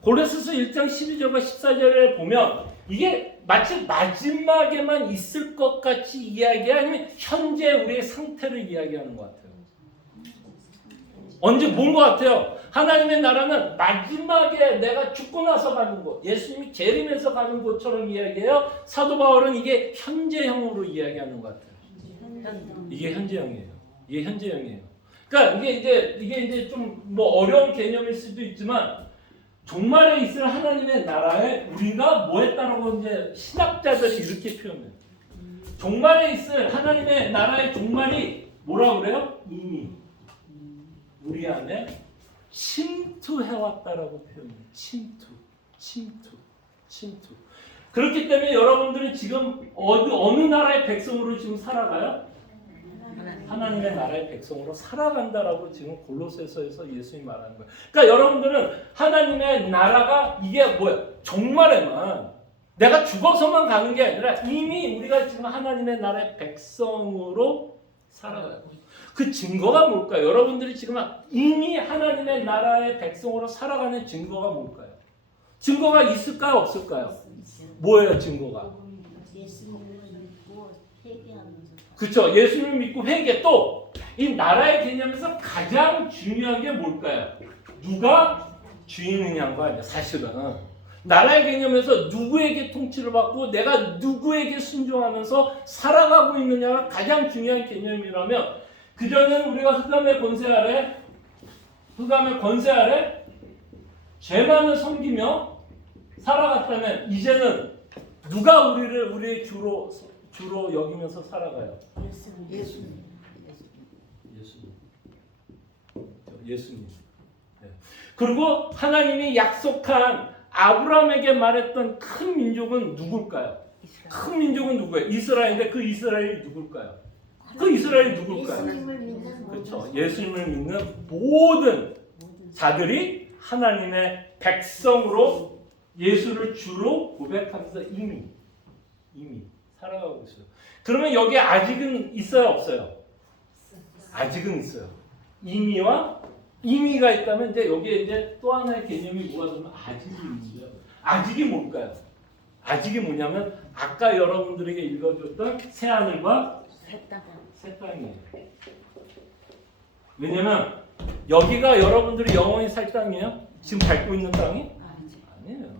골로새서 1장 12절과 14절에 보면 이게 마치 마지막에만 있을 것 같이 이야기 아니면 현재 우리의 상태를 이야기하는 것 같아요. 언제 뭔 것 같아요? 하나님의 나라는 마지막에 내가 죽고 나서 가는 곳, 예수님이 재림해서 가는 곳처럼 이야기해요. 사도 바울은 이게 현재형으로 이야기하는 것 같아요. 이게 현재형이에요. 이게 현재형이에요. 그러니까 이게 이제 좀 뭐 어려운 개념일 수도 있지만 종말에 있을 하나님의 나라에 우리가 뭐 했다라고 이제 신학자들이 이렇게 표현해요. 종말에 있을 하나님의 나라의 종말이 뭐라고 그래요? 이미 우리 안에 침투해왔다라고 표현해요. 침투. 그렇기 때문에 여러분들은 지금 어느 나라의 백성으로 지금 살아가요? 하나님의 나라의 백성으로 살아간다라고 지금 골로새서에서 예수님이 말하는 거예요. 그러니까 여러분들은 하나님의 나라가 이게 뭐예요? 종말에만 내가 죽어서만 가는 게 아니라 이미 우리가 지금 하나님의 나라의 백성으로 살아가요. 그 증거가 뭘까요? 여러분들이 지금 이미 하나님의 나라의 백성으로 살아가는 증거가 뭘까요? 증거가 있을까요? 없을까요? 뭐예요, 증거가? 예수님을 믿고 회개하면서. 그렇죠. 예수님을 믿고 회개. 또 이 나라의 개념에서 가장 중요한 게 뭘까요? 누가 주인이냐는 거 아니야, 사실은. 나라의 개념에서 누구에게 통치를 받고 내가 누구에게 순종하면서 살아가고 있느냐가 가장 중요한 개념이라면 그전에는 우리가 흑암의 권세 아래 죄만을 섬기며 살아갔다면 이제는 누가 우리의 주로 여기면서 살아가요? 예수님. 네. 그리고 하나님이 약속한 아브라함에게 말했던 큰 민족은 누굴까요? 큰 민족은 누구예요? 이스라엘인데 그 이스라엘이 누굴까요? 그 이스라엘이 누굴까요? 예수님을 믿는 그렇죠. 예수님을 믿는 모든 자들이 하나님의 백성으로 예수를 주로 고백하면서 이미 살아가고 있어요. 그러면 여기에 아직은 있어요, 없어요? 아직은 있어요. 이미가 있다면 이제 여기에 이제 또 하나의 개념이 뭐가 되면 아직이 있는데요. 아직이 뭘까요? 아직이 뭐냐면 아까 여러분들에게 읽어줬던 새 하늘과 새 땅이에요. 왜냐면 여기가 여러분들이 영원히 살 땅이에요? 지금 밟고 있는 땅이? 아니에요.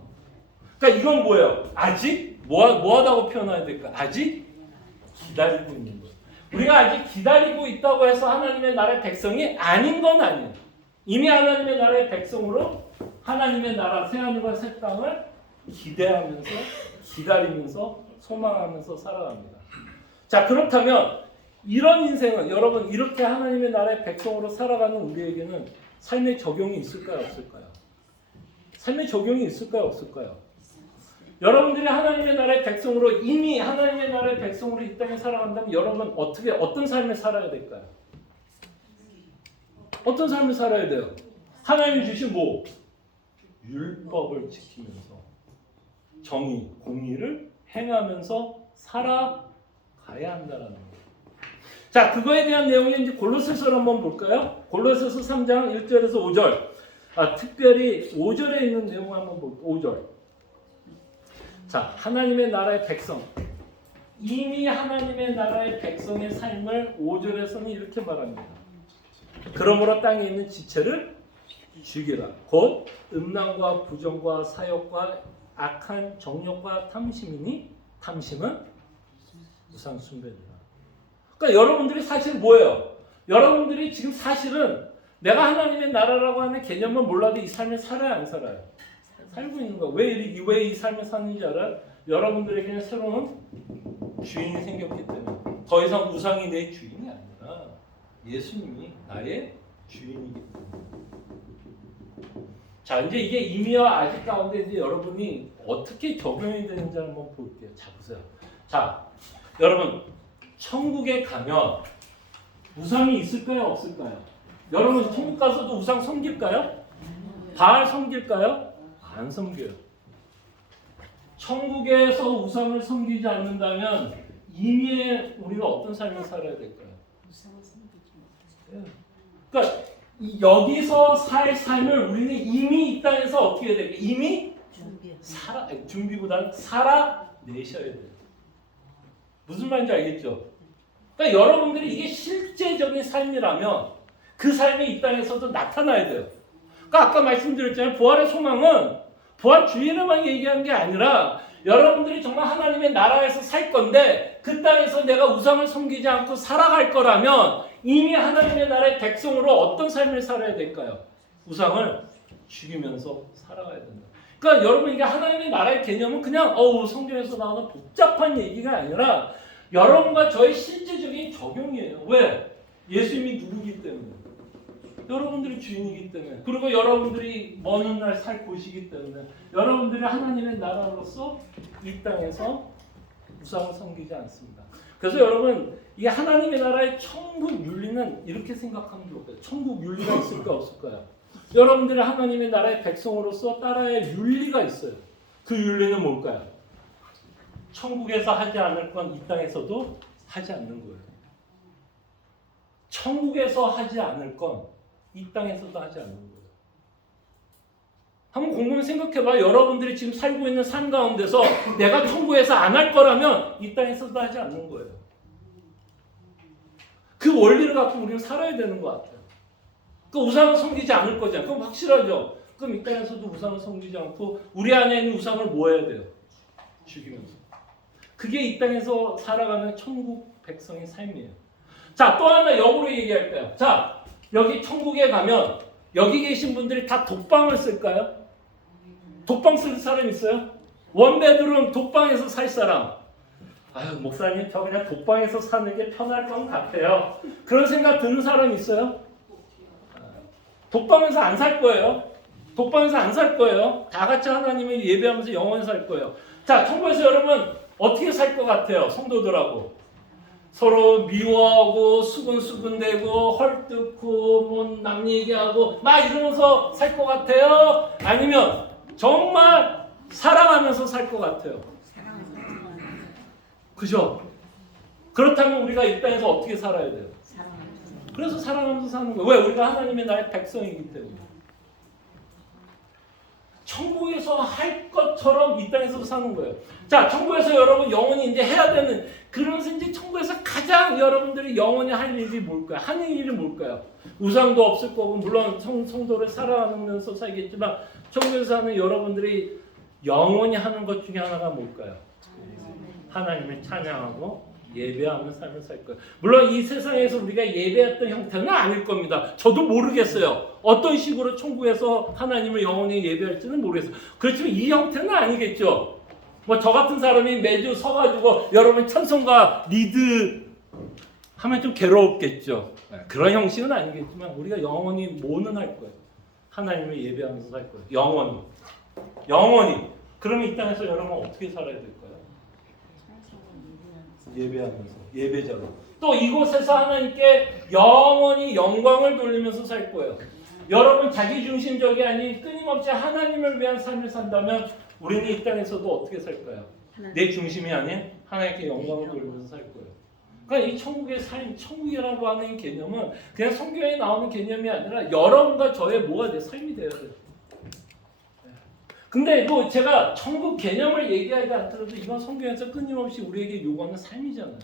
그러니까 이건 뭐예요? 아직? 뭐하다고 표현해야 될까? 아직 기다리고 있는 거예요. 우리가 아직 기다리고 있다고 해서 하나님의 나라의 백성이 아닌 건 아니에요. 이미 하나님의 나라의 백성으로 하나님의 나라 새하늘과 새 땅을 기대하면서 기다리면서 소망하면서 살아갑니다. 자, 그렇다면 이런 인생은 여러분 이렇게 하나님의 나라의 백성으로 살아가는 우리에게는 삶의 적용이 있을까요? 없을까요? 삶의 적용이 있을까요? 없을까요? 여러분들이 하나님의 나라의 백성으로 이미 하나님의 나라의 백성으로 이 땅에 살아간다면 여러분 어떤 삶을 살아야 될까요? 어떤 삶을 살아야 돼요? 하나님이 주신 뭐? 율법을 지키면서 정의, 공의를 행하면서 살아가야 한다는 거예요. 자, 그거에 대한 내용이 이제 골로새서를 한번 볼까요? 골로새서 3장 1절에서 5절. 특별히 5절에 있는 내용 한번 볼까요? 5절. 자, 하나님의 나라의 백성. 이미 하나님의 나라의 백성의 삶을 5절에서는 이렇게 말합니다. 그러므로 땅에 있는 지체를 죽이라. 곧 음란과 부정과 사욕과 악한 정욕과 탐심이니 탐심은 우상 숭배니라. 그러니까 여러분들이 사실 뭐예요? 여러분들이 지금 사실은 내가 하나님의 나라라고 하는 개념만 몰라도 이 삶을 살아야 안 살아요? 살고 있는 거야. 왜 이 삶을 사는지 알아요? 여러분들에게는 새로운 주인이 생겼기 때문에 더 이상 우상이 내 주인이 아니라 예수님이 나의 주인이기 때문에. 자, 이제 이게 임의와 아직 가운데 이제 여러분이 어떻게 적용이 되는지 한번 볼게요. 자, 보세요. 자, 여러분, 천국에 가면 우상이 있을까요? 없을까요? 여러분, 천국 가서도 우상 섬길까요? 바알 섬길까요? 안 섬겨요. 천국에서 우상을 섬기지 않는다면 임의에 우리가 어떤 삶을 살아야 될까요? 우상을 섬기지 그러니까 여기서 살 삶을 우리는 이미 이 땅에서 어떻게 해야 될까요? 이미 준비보다는 살아내셔야 돼요. 무슨 말인지 알겠죠? 그러니까 여러분들이 이게 실제적인 삶이라면 그 삶이 이 땅에서도 나타나야 돼요. 그러니까 아까 말씀드렸잖아요. 부활의 소망은 부활 주일에만 얘기한 게 아니라 여러분들이 정말 하나님의 나라에서 살 건데 그 땅에서 내가 우상을 섬기지 않고 살아갈 거라면 이미 하나님의 나라의 백성으로 어떤 삶을 살아야 될까요? 우상을 죽이면서 살아가야 된다. 그러니까 여러분 이게 하나님의 나라의 개념은 그냥 성경에서 나오는 복잡한 얘기가 아니라 여러분과 저의 실제적인 적용이에요. 왜? 예수님이 누구기 때문에. 여러분들이 주인이기 때문에. 그리고 여러분들이 먼 훗날 살 곳이기 때문에. 여러분들이 하나님의 나라로서 이 땅에서 우상을 섬기지 않습니다. 그래서 여러분 이게 하나님의 나라의 천국 윤리는 이렇게 생각하면 좋을까요? 천국 윤리가 있을까 없을까요? 여러분들이 하나님의 나라의 백성으로서 따라야 할 윤리가 있어요. 그 윤리는 뭘까요? 천국에서 하지 않을 건 이 땅에서도 하지 않는 거예요. 천국에서 하지 않을 건 이 땅에서도 하지 않는 거예요. 한번 곰곰이 생각해봐. 여러분들이 지금 살고 있는 삶 가운데서 내가 천국에서 안 할 거라면 이 땅에서도 하지 않는 거예요. 그 원리를 갖고 우리는 살아야 되는 것 같아요. 그 우상을 섬기지 않을 거잖아요. 그럼 확실하죠. 그럼 이 땅에서도 우상을 섬기지 않고 우리 안에 있는 우상을 뭐 해야 돼요? 죽이면서. 그게 이 땅에서 살아가는 천국 백성의 삶이에요. 자, 또 하나 역으로 얘기할까요? 자, 여기 천국에 가면 여기 계신 분들이 다 독방을 쓸까요? 독방 쓸 사람 있어요? 원베드룸 독방에서 살 사람. 아유, 목사님 저 그냥 독방에서 사는 게 편할 것 같아요. 그런 생각 드는 사람 있어요? 독방에서 안 살 거예요. 독방에서 안 살 거예요. 다 같이 하나님을 예배하면서 영원히 살 거예요. 자, 천국에서 여러분 어떻게 살 것 같아요? 성도들하고 서로 미워하고 수근수근대고 헐뜯고 남 얘기하고 막 이러면서 살 것 같아요? 아니면 정말 사랑하면서 살 것 같아요? 그죠? 그렇다면 우리가 이 땅에서 어떻게 살아야 돼요? 그래서 사랑하면서 사는 거예요. 왜? 우리가 하나님의 나라의 백성이기 때문에. 천국에서 할 것처럼 이 땅에서도 사는 거예요. 자, 천국에서 여러분 영원히 이제 해야 되는, 그러면서 이제 천국에서 가장 여러분들이 영원히 할 일이 뭘까요? 하는 일이 뭘까요? 우상도 없을 거고, 물론 성도를 사랑하면서 살겠지만, 천국에서 사는 여러분들이 영원히 하는 것 중에 하나가 뭘까요? 하나님을 찬양하고 예배하는 삶을 살 거예요. 물론 이 세상에서 우리가 예배했던 형태는 아닐 겁니다. 저도 모르겠어요. 어떤 식으로 천국에서 하나님을 영원히 예배할지는 모르겠어요. 그렇지만 이 형태는 아니겠죠. 뭐 저 같은 사람이 매주 서가지고 여러분 찬송가 리드 하면 좀 괴롭겠죠. 그런 형식은 아니겠지만 우리가 영원히 뭐는 할 거예요. 하나님을 예배하면서 살 거예요. 영원히. 영원히. 그러면 이 땅에서 여러분 어떻게 살아야 될까요? 예배하면서, 예배자로. 또 이곳에서 하나님께 영원히 영광을 돌리면서 살 거예요. 여러분 자기중심적이 아닌 끊임없이 하나님을 위한 삶을 산다면 우리는 이 땅에서도 어떻게 살까요? 내 중심이 아닌 하나님께 영광을 돌리면서 살 거예요. 그러니까 이 천국의 삶, 천국이라고 하는 개념은 그냥 성경에 나오는 개념이 아니라 여러분과 저의 뭐가 돼? 삶이 돼야 돼요. 근데 뭐 제가 천국 개념을 얘기하지 않더라도 이건 성경에서 끊임없이 우리에게 요구하는 삶이잖아요.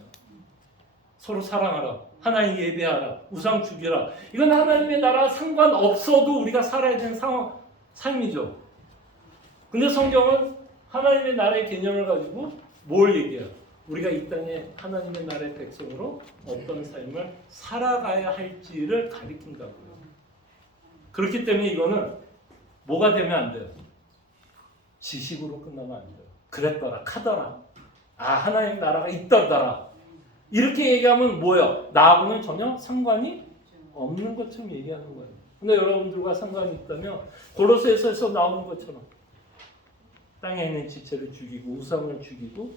서로 사랑하라, 하나님 예배하라, 우상 죽이라. 이건 하나님의 나라 상관없어도 우리가 살아야 되는 삶이죠. 근데 성경은 하나님의 나라의 개념을 가지고 뭘 얘기해요? 우리가 이 땅에 하나님의 나라의 백성으로 어떤 삶을 살아가야 할지를 가리킨다고요. 그렇기 때문에 이거는 뭐가 되면 안 돼요? 지식으로 끝나면 안 돼요. 그랬더라, 카더라. 아, 하나님 나라가 있더라. 이렇게 얘기하면 뭐예요? 나하고는 전혀 상관이 없는 것처럼 얘기하는 거예요. 근데 여러분들과 상관이 있다면 골로새서에서 나오는 것처럼 땅에 있는 지체를 죽이고 우상을 죽이고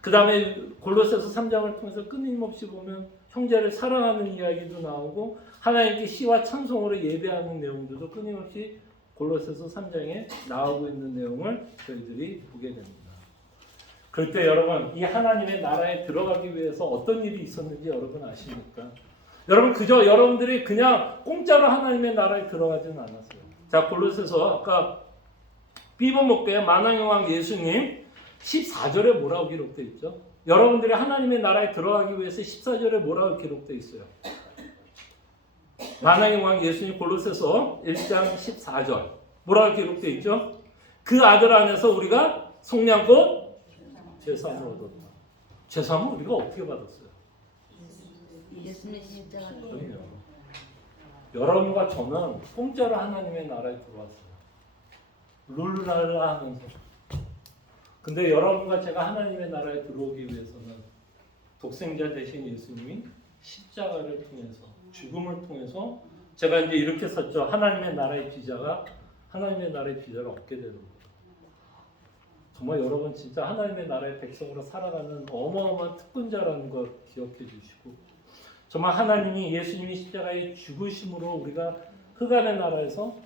그 다음에 골로새서 3장을 통해서 끊임없이 보면 형제를 사랑하는 이야기도 나오고 하나님께 시와 찬송으로 예배하는 내용들도 끊임없이 골로새서 3장에 나오고 있는 내용을 저희들이 보게 됩니다. 그럴 때 여러분 이 하나님의 나라에 들어가기 위해서 어떤 일이 있었는지 여러분 아십니까? 여러분 그저 여러분들이 그냥 공짜로 하나님의 나라에 들어가지는 않았어요. 자 골로새서 아까 삐버목교의 만왕의 왕 예수님 14절에 뭐라고 기록되어 있죠? 여러분들이 하나님의 나라에 들어가기 위해서 14절에 뭐라고 기록되어 있어요? 만왕의 왕 예수님 골로새서 1장 14절 뭐라고 기록되어 있죠? 그 아들 안에서 우리가 속량 곧 죄사함을 얻었다. 죄사함을 우리가 어떻게 받았어요? 예수님 십자가 그럼요. 여러분과 저는 공짜로 하나님의 나라에 들어왔어요. 룰루랄라 하면서. 근데 여러분과 제가 하나님의 나라에 들어오기 위해서는 독생자 대신 예수님이 십자가를 통해서 죽음을 통해서 제가 이제 이렇게 썼죠. 하나님의 나라의 비자가 하나님의 나라의 비자를 얻게 되는 거예요. 정말 여러분 진짜 하나님의 나라의 백성으로 살아가는 어마어마한 특권자라는 걸 기억해 주시고 정말 하나님이 예수님이 십자가의 죽으심으로 우리가 흑암의 나라에서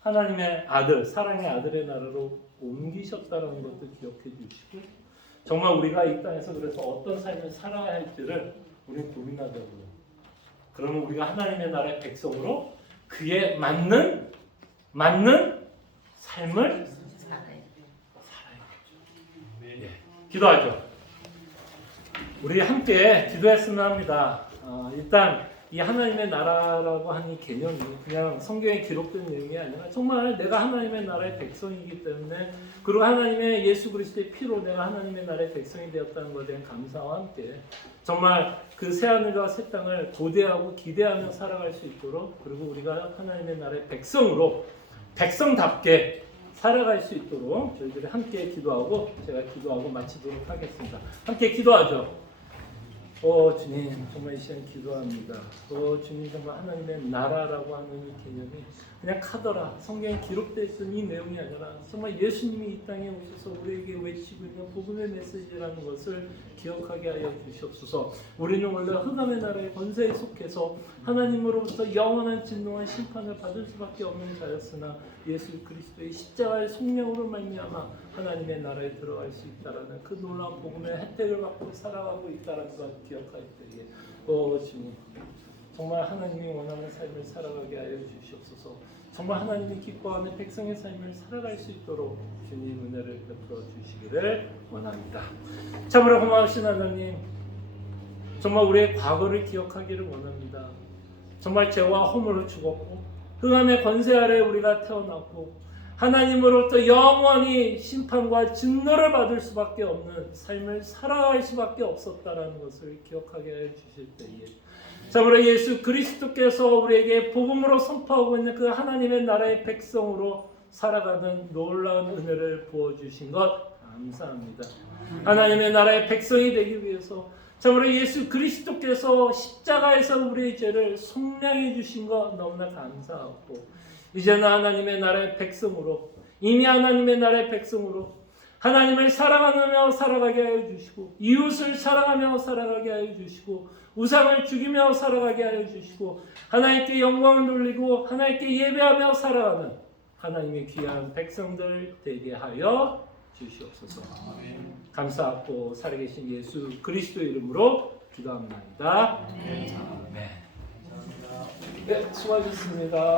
하나님의 아들, 사랑의 아들의 나라로 옮기셨다는 것도 기억해 주시고 정말 우리가 이 땅에서 그래서 어떤 삶을 살아야 할지를 우리는 고민하자고요. 그러면 우리가 하나님의 나라의 백성으로 그에 맞는 삶을 살아야겠죠. 예. 기도하죠. 우리 함께 기도했으면 합니다. 일단 이 하나님의 나라라고 하는 이 개념이 그냥 성경에 기록된 내용이 아니라 정말 내가 하나님의 나라의 백성이기 때문에 그리고 하나님의 예수 그리스도의 피로 내가 하나님의 나라의 백성이 되었다는 것에 대한 감사와 함께 정말 그 새하늘과 새 땅을 고대하고 기대하며 살아갈 수 있도록 그리고 우리가 하나님의 나라의 백성으로 백성답게 살아갈 수 있도록 저희들이 함께 기도하고 제가 기도하고 마치도록 하겠습니다. 함께 기도하죠. 주님 정말 이 시간 기도합니다. 주님 정말 하나님의 나라라고 하는 이 개념이 그냥 카더라 성경에 기록되어 있던 이 내용이 아니라 정말 예수님이 이 땅에 오셔서 우리에게 외치고 있는 복음의 메시지라는 것을 기억하게 하여 주시옵소서. 우리는 원래 흑암의 나라의 권세에 속해서 하나님으로부터 영원한 진노와 심판을 받을 수밖에 없는 자였으나 예수 그리스도의 십자가의 속량으로 말미암아 하나님의 나라에 들어갈 수 있다라는 그 놀라운 복음의 혜택을 받고 살아가고 있다라는 것 기억할 때에 주님 정말 하나님이 원하는 삶을 살아가게 하여 주시옵소서. 정말 하나님이 기뻐하는 백성의 삶을 살아갈 수 있도록 주님 은혜를 베풀어 주시기를 원합니다. 참으로 고마우신 하나님 정말 우리의 과거를 기억하기를 원합니다. 정말 죄와 허물로 죽었고 흑암의 권세 아래 우리가 태어났고 하나님으로부터 영원히 심판과 진노를 받을 수밖에 없는 삶을 살아갈 수밖에 없었다라는 것을 기억하게 해 주실 때에 참으로 예수 그리스도께서 우리에게 복음으로 선포하고 있는 그 하나님의 나라의 백성으로 살아가는 놀라운 은혜를 부어주신 것 감사합니다. 하나님의 나라의 백성이 되기 위해서 참으로 예수 그리스도께서 십자가에서 우리의 죄를 속량해 주신 것 너무나 감사하고 이제는 하나님의 나라의 백성으로 이미 하나님의 나라의 백성으로 하나님을 사랑하며 살아가게 하여 주시고 이웃을 사랑하며 살아가게 하여 주시고 우상을 죽이며 살아가게 하여 주시고 하나님께 영광을 돌리고 하나님께 예배하며 살아가는 하나님의 귀한 백성들 되게 하여 주시옵소서. 감사하고 살아계신 예수 그리스도의 이름으로 기도합니다. 아멘. 네, 수고하셨습니다.